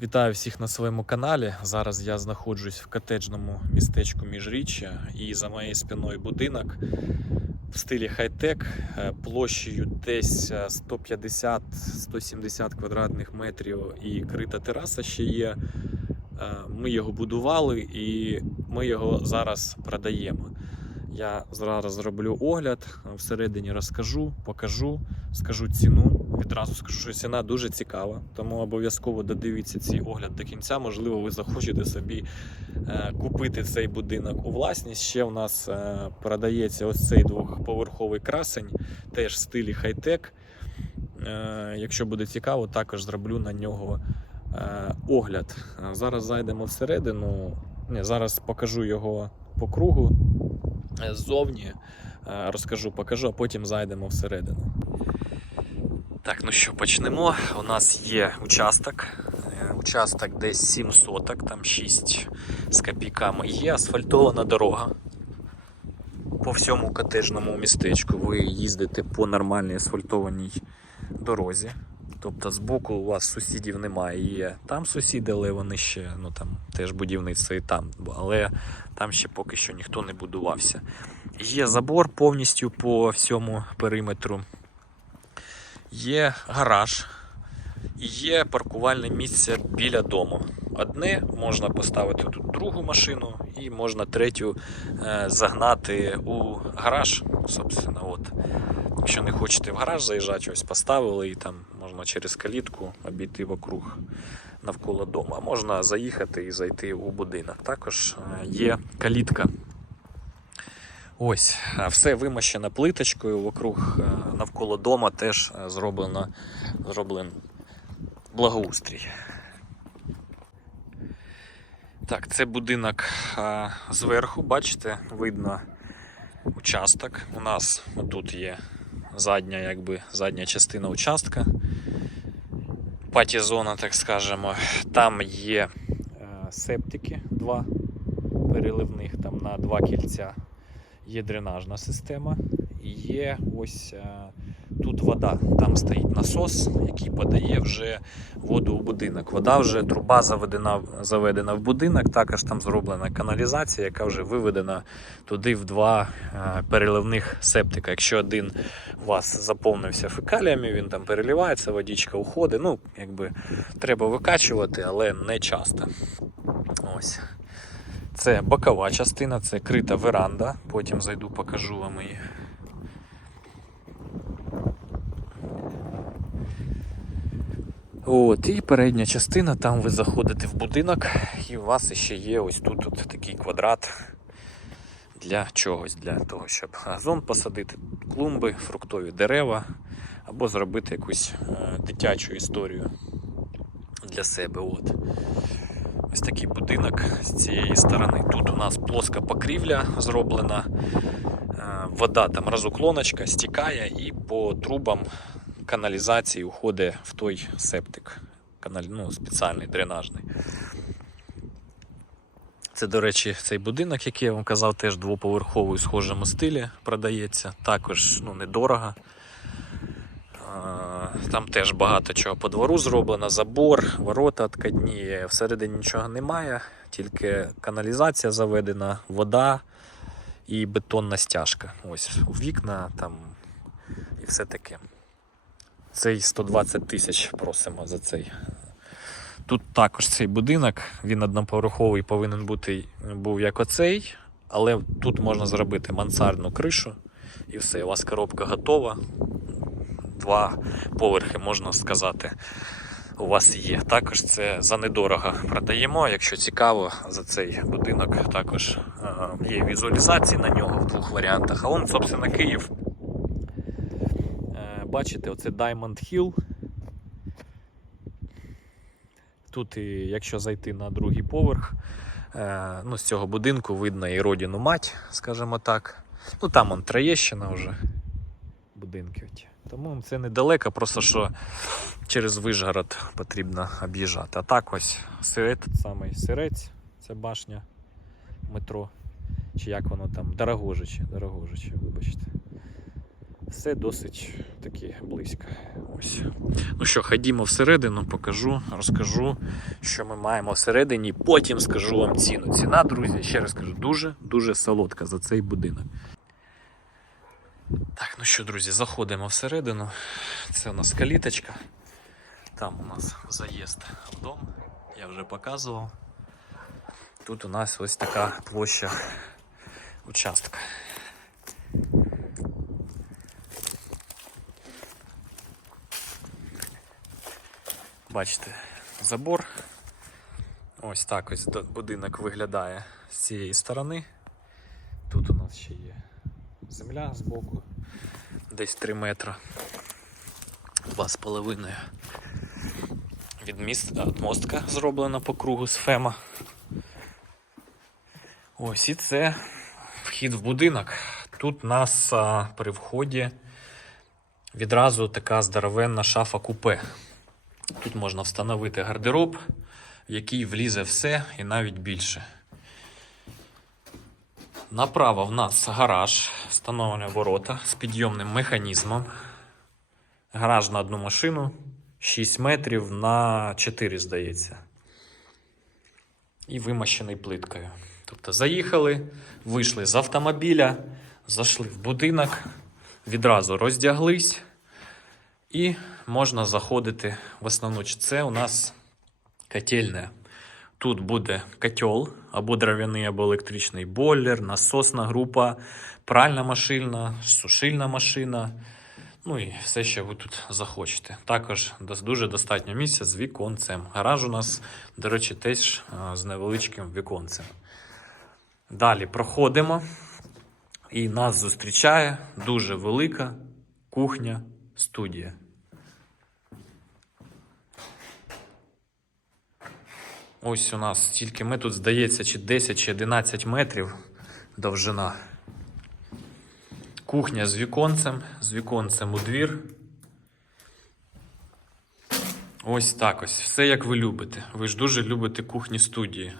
Вітаю всіх на своєму каналі. Зараз я знаходжусь в котеджному містечку Міжріччя і за моєю спиною будинок в стилі хай-тек е, площею десь е, 150-170 квадратних метрів і крита тераса ще є. Е, Ми його будували і ми його зараз продаємо. Я зараз зроблю огляд, всередині розкажу, покажу, скажу ціну. Відразу скажу, що ціна дуже цікава, тому обов'язково додивіться цей огляд до кінця. Можливо, ви захочете собі е, купити цей будинок у власність. Ще в нас е, продається ось цей двохповерховий красень, теж в стилі хай-тек. Е, якщо буде цікаво, також зроблю на нього огляд. Зараз зайдемо всередину. Ні, зараз покажу його по кругу ззовні. Розкажу, покажу, а потім зайдемо всередину. Так, ну що, почнемо. У нас є участок. Е, Участок десь 7 соток, там 6 з копійками. Є асфальтована дорога по всьому котежному містечку. Ви їздите по нормальній асфальтованій дорозі. Тобто збоку у вас сусідів немає. Є там сусіди, але вони ще ну там теж будівництво і там. Але там ще поки що ніхто не будувався. Є забор повністю по всьому периметру. Є гараж і є паркувальне місце біля дому. Одне можна поставити тут другу машину, і можна третю е, загнати у гараж. Собственно, от. Якщо не хочете в гараж заїжджати, ось поставили і там можна через калітку обійти вокруг навколо дому. А можна заїхати і зайти у будинок. Також е, є калітка. Ось, все вимощено плиточкою, вокруг е, навколо дома теж е, зроблено, зроблен благоустрій. Так, це будинок а, зверху, бачите, видно участок. У нас тут є задня, якби, задня частина участка. Паті-зона, так скажемо. Там є е, септики, два переливних там на два кільця. Є дренажна система, є ось е, тут вода. Там стоїть насос, який подає вже воду у будинок. Вода вже труба заведена, заведена в будинок. Також там зроблена каналізація, яка вже виведена туди в два е, переливних септика. Якщо один у вас заповнився фекаліями, він там переливається, водичка уходить. Ну, якби треба викачувати, але не часто. Ось. Це бокова частина, це крита веранда. Потім зайду, покажу вам її. От, і передня частина, там ви заходите в будинок, і у вас ще є ось тут от такий квадрат для чогось, для того, щоб газон посадити, клумби, фруктові дерева, або зробити якусь е, дитячу історію для себе. От. Ось такий будинок з цієї сторони. Тут у нас плоска покрівля зроблена, е, вода там розуклоночка стікає і по трубам каналізації уходить в той септик. Ну, спеціальний дренажний. Це, до речі, цей будинок, який я вам казав, теж двоповерховий схожому стилі продається. Також ну, недорого. А, Там теж багато чого по двору зроблено, забор, ворота откатні, всередині нічого немає, тільки каналізація заведена, вода і бетонна стяжка. Ось вікна там і все таке. Цей 120 тисяч просимо за цей. Тут також цей будинок, він одноповерховий повинен бути був як оцей, але тут можна зробити мансардну кришу і все, у вас коробка готова два поверхи, можна сказати, у вас є. Також це за недорого продаємо. Якщо цікаво, за цей будинок також е, є візуалізації на нього в двох варіантах. А он, собственно, Київ. Е, Бачите, оце Diamond Hill. Тут, якщо зайти на другий поверх, е, ну, з цього будинку видно і родину мать, скажімо так. Ну там он Троєщина вже будинки. Тому це недалеко, просто що через Вишгород потрібно об'їжджати. А так ось сирець, самий сирець, це башня метро. Чи як воно там, Дорогожичі, Дорогожичі, вибачте. Все досить таки близько. Ось. Ну що, ходімо всередину, покажу, розкажу, що ми маємо всередині. Потім скажу вам ціну. Ціна, друзі, ще раз кажу, дуже-дуже солодка за цей будинок. Так, ну що, друзі, заходимо всередину. Це у нас каліточка. Там у нас заїзд в дом, я вже показував. Тут у нас ось така площа участка. Бачите, забор. Ось так ось будинок виглядає з цієї сторони. Тут у нас ще є земля збоку, десь 3 метра. Два з половиною. Від міст мостка зроблена по кругу з фема. Ось і це вхід в будинок. Тут нас а, при вході відразу така здоровенна шафа купе. Тут можна встановити гардероб, в який влізе все і навіть більше. Направо в нас гараж, встановлені ворота з підйомним механізмом. Гараж на одну машину 6 метрів на 4, здається. І вимощений плиткою. Тобто заїхали, вийшли з автомобіля, зайшли в будинок, відразу роздяглись і можна заходити в основну. Це у нас котельня. Тут буде котел, або дров'яний, або електричний бойлер, насосна група, пральна машина, сушильна машина. Ну і все, що ви тут захочете. Також дуже достатньо місця з віконцем. Гараж у нас, до речі, теж з невеличким віконцем. Далі проходимо, і нас зустрічає дуже велика кухня студія. Ось у нас тільки ми тут, здається, чи 10 чи 11 метрів довжина. Кухня з віконцем, з віконцем у двір. Ось так ось. Все як ви любите. Ви ж дуже любите кухні студії.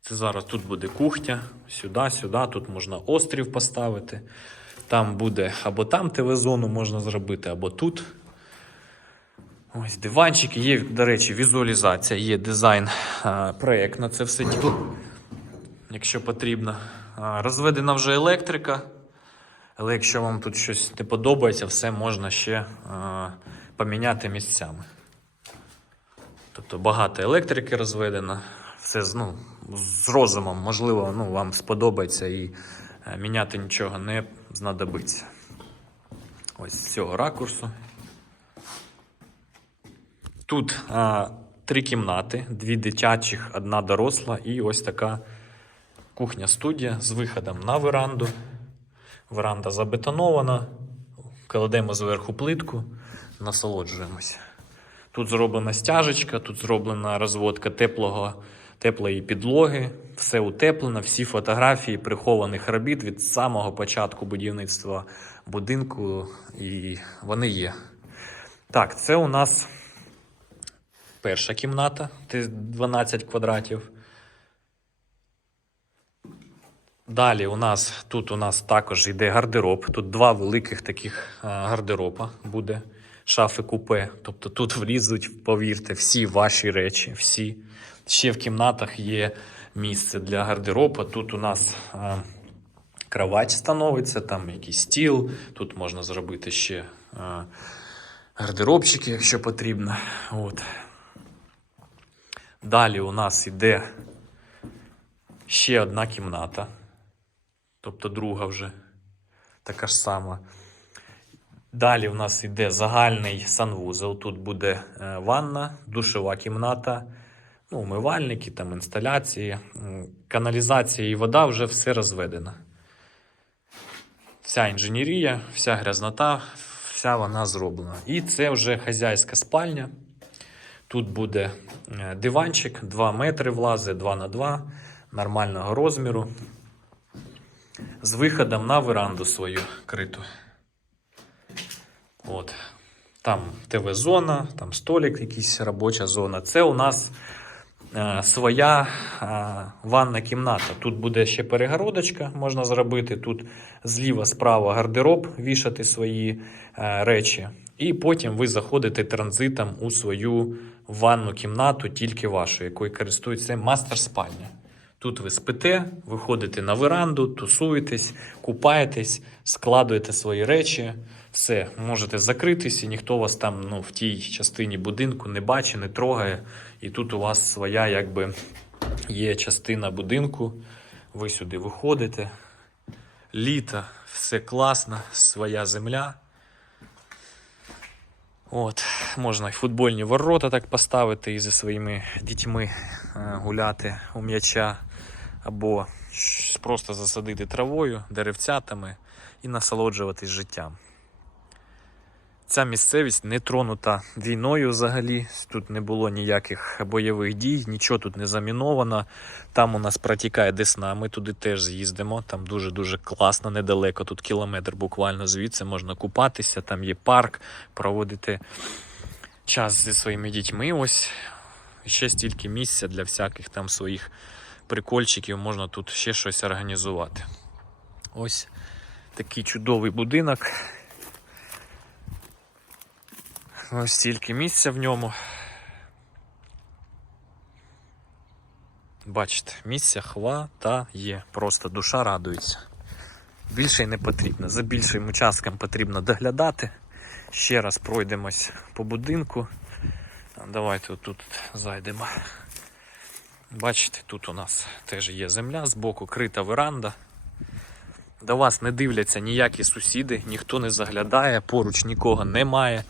Це зараз тут буде кухня, сюди, сюди. Тут можна острів поставити. Там буде або там ТВ-зону можна зробити, або тут. Ось диванчики, є, до речі, візуалізація, є дизайн, проєкт на це все діло, якщо потрібно. Розведена вже електрика. Але якщо вам тут щось не подобається, все можна ще поміняти місцями. Тобто багато електрики розведено, все ну, з розумом, можливо, ну, вам сподобається і міняти нічого не знадобиться. Ось з цього ракурсу. Тут а, три кімнати, дві дитячих, одна доросла, і ось така кухня-студія з виходом на веранду. Веранда забетонована, кладемо зверху плитку, насолоджуємося. Тут зроблена стяжечка, тут зроблена розводка теплого, теплої підлоги, все утеплено, всі фотографії прихованих робіт від самого початку будівництва будинку, і вони є. Так, це у нас перша кімната, це 12 квадратів. Далі у нас тут у нас також йде гардероб. Тут два великих таких а, гардероба буде шафи купе. Тобто тут влізуть, повірте, всі ваші речі, всі. Ще в кімнатах є місце для гардероба. Тут у нас а, кровать становиться, там якийсь стіл. Тут можна зробити ще а, гардеробчики, якщо потрібно. От. Далі у нас йде ще одна кімната. Тобто друга вже така ж сама. Далі в нас йде загальний санвузол. Тут буде е, ванна, душова кімната, ну, умивальники, там інсталяції, каналізація і вода вже все розведена. Вся інженерія, вся грязнота, вся вона зроблена. І це вже хазяйська спальня. Тут буде е, диванчик, 2 метри влазить, 2 на 2 нормального розміру. З виходом на веранду свою криту. От. Там ТВ-зона, там столик, якийсь робоча зона. Це у нас е, своя е, ванна кімната. Тут буде ще перегородочка, можна зробити. Тут зліва, справа гардероб, вішати свої е, речі. І потім ви заходите транзитом у свою ванну кімнату, тільки вашу, якою користується мастер спальня. Тут ви спите, виходите на веранду, тусуєтесь, купаєтесь, складуєте свої речі, все, можете закритись, і ніхто вас там ну, в тій частині будинку не бачить, не трогає. І тут у вас своя, якби є частина будинку. Ви сюди виходите. Літо, все класно, своя земля. От, можна і футбольні ворота так поставити і зі своїми дітьми е, гуляти у м'яча, або просто засадити травою, деревцятами і насолоджуватись життям. Ця місцевість не тронута війною взагалі. Тут не було ніяких бойових дій, нічого тут не заміновано. Там у нас протікає Десна, ми туди теж з'їздимо. Там дуже-дуже класно, недалеко. Тут кілометр буквально звідси можна купатися, там є парк, проводити час зі своїми дітьми. Ось ще стільки місця для всяких там своїх прикольчиків, можна тут ще щось організувати. Ось такий чудовий будинок. Ось стільки місця в ньому. Бачите, місця хватає. Просто душа радується. Більше й не потрібно. За більшим участком потрібно доглядати. Ще раз пройдемось по будинку. Давайте тут зайдемо. Бачите, тут у нас теж є земля, збоку крита веранда. До вас не дивляться ніякі сусіди, ніхто не заглядає, поруч нікого немає.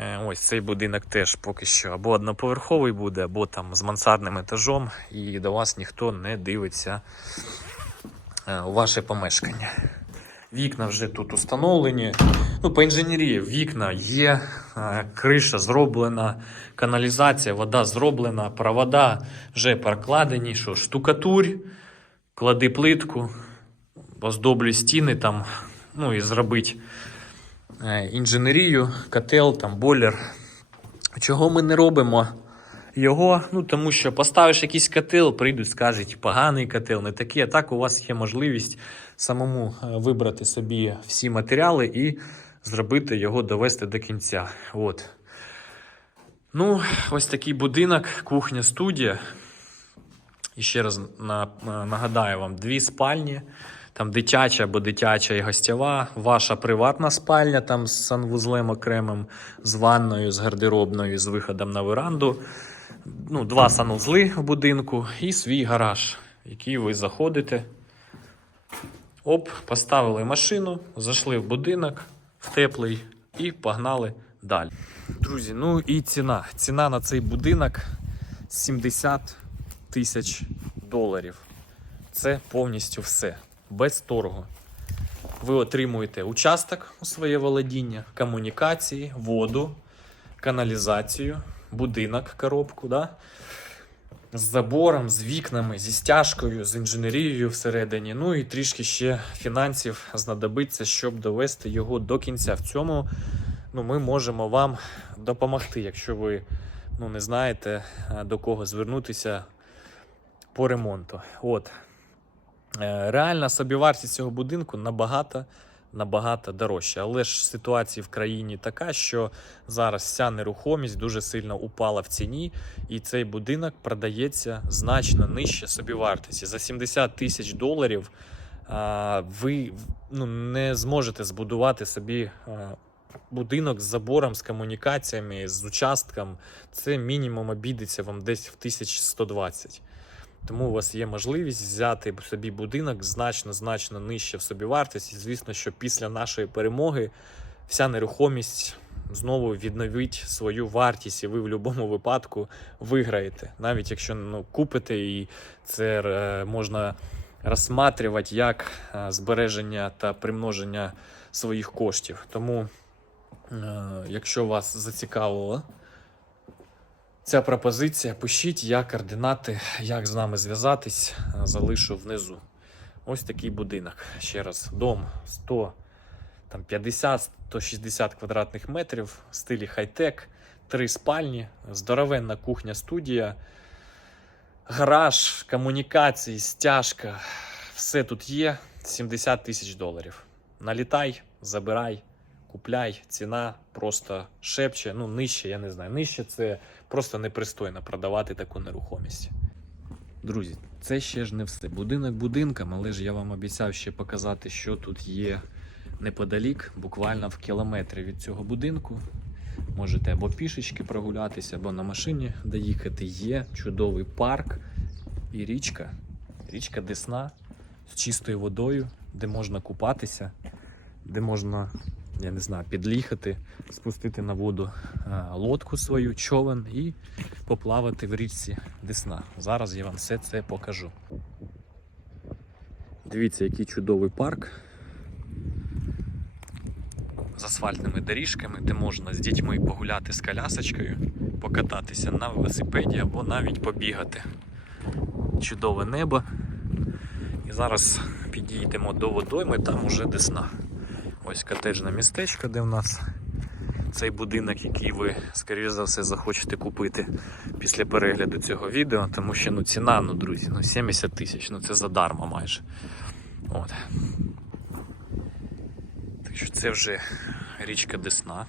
Е, Ось цей будинок теж поки що або одноповерховий буде, або там з мансардним етажом, і до вас ніхто не дивиться е, у ваше помешкання. Вікна вже тут установлені. Ну, по інженерії вікна є, е, криша зроблена, каналізація, вода зроблена, провода вже прокладені. Що, штукатурь, клади плитку, оздоблюй стіни там, ну і зробить інженерію, котел, там, бойлер. Чого ми не робимо його? Ну, тому що поставиш якийсь котел, прийдуть, скажуть, поганий котел, не такий. А так у вас є можливість самому е, вибрати собі всі матеріали і зробити його довести до кінця. От. Ну, ось такий будинок, кухня, студія. І ще раз на, нагадаю вам: дві спальні. Там дитяча або дитяча і гостєва, ваша приватна спальня там з санвузлем окремим, з ванною, з гардеробною, з виходом на веранду. Ну, два санузли в будинку і свій гараж, в який ви заходите. Оп, поставили машину, зайшли в будинок в теплий і погнали далі. Друзі, ну і ціна. Ціна на цей будинок 70 тисяч доларів. Це повністю все. Без торгу. Ви отримуєте участок у своє володіння, комунікації, воду, каналізацію, будинок, коробку, да? з забором, з вікнами, зі стяжкою, з інженерією всередині. Ну і трішки ще фінансів знадобиться, щоб довести його до кінця. В цьому ну, ми можемо вам допомогти, якщо ви ну, не знаєте, е, до кого звернутися по ремонту. От. Е, Реальна собівартість цього будинку набагато, набагато дорожча. Але ж ситуація в країні така, що зараз вся нерухомість дуже сильно упала в ціні, і цей будинок продається значно нижче собівартості. За 70 тисяч доларів а, ви ну, не зможете збудувати собі. а, Будинок з забором, з комунікаціями, з участком, це мінімум обійдеться вам десь в 1120. Тому у вас є можливість взяти собі будинок значно значно нижче в собівартості. Звісно, що після нашої перемоги вся нерухомість знову відновить свою вартість, і ви в будь-якому випадку виграєте. Навіть якщо ну, купите, і це е, можна розсматривати як е, збереження та примноження своїх коштів. Тому, е, якщо вас зацікавило Ця пропозиція. Пишіть, я координати, як з нами зв'язатись, залишу внизу. Ось такий будинок. Ще раз, дом 100, там 50-160 квадратних метрів в стилі хай-тек, три спальні, здоровенна кухня студія. гараж, комунікації, стяжка. Все тут є. 70 тисяч доларів. Налітай, забирай, купляй. Ціна просто шепче. Ну, нижче, я не знаю. Нижче це просто непристойно продавати таку нерухомість. Друзі, це ще ж не все. Будинок будинком, але ж я вам обіцяв ще показати, що тут є неподалік, буквально в кілометрі від цього будинку. Можете або пішечки прогулятися, або на машині доїхати. Є чудовий парк і річка. Річка Десна з чистою водою, де можна купатися, де можна, я не знаю, під'їхати, спустити на воду е, лодку свою, човен і поплавати в річці Десна. Зараз я вам все це покажу. Дивіться, який чудовий парк з асфальтними доріжками, де можна з дітьми погуляти з колясочкою, покататися на велосипеді або навіть побігати. Чудове небо. І зараз підійдемо до водойми, там уже десна. Ось котеджне містечко, де в нас цей будинок, який ви, скоріш за все, захочете купити після перегляду цього відео, тому що ну, ціна, ну, друзі, ну 70 тисяч, ну це задарма майже. От. Так що це вже річка Десна.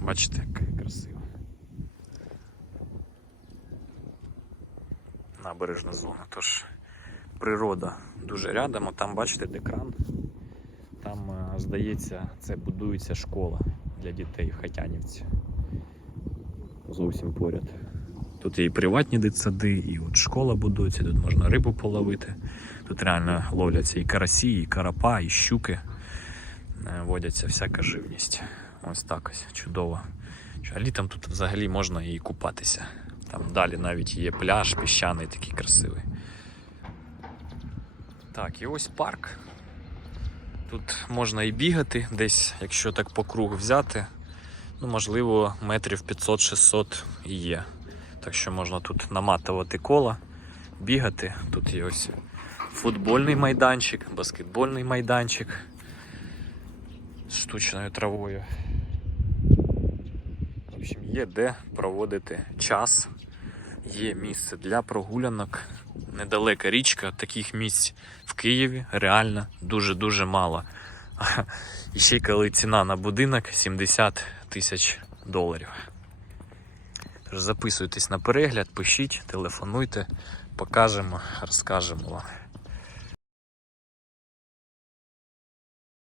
Бачите, як красиво. Набережна зона. Тож природа дуже рядом, а там бачите де кран. Там, е, здається, це будується школа для дітей в Хатянівці. Зовсім поряд. Тут і приватні дитсади, і от школа будується, тут можна рибу половити. Тут реально ловляться і карасі, і карапа, і щуки. Е, Водяться всяка живність. Ось так ось чудово. А літом тут взагалі можна і купатися. Там далі навіть є пляж піщаний, такий красивий. Так, і ось парк. Тут можна і бігати десь, якщо так по кругу взяти. Ну, можливо, метрів 500-600 і є. Так що можна тут наматувати кола, бігати. Тут є ось футбольний майданчик, баскетбольний майданчик з штучною травою. В общем, є де проводити час, є місце для прогулянок. Недалека річка, таких місць Києві реально дуже-дуже мало. І ще коли ціна на будинок 70 тисяч доларів. Записуйтесь на перегляд, пишіть, телефонуйте, покажемо, розкажемо вам.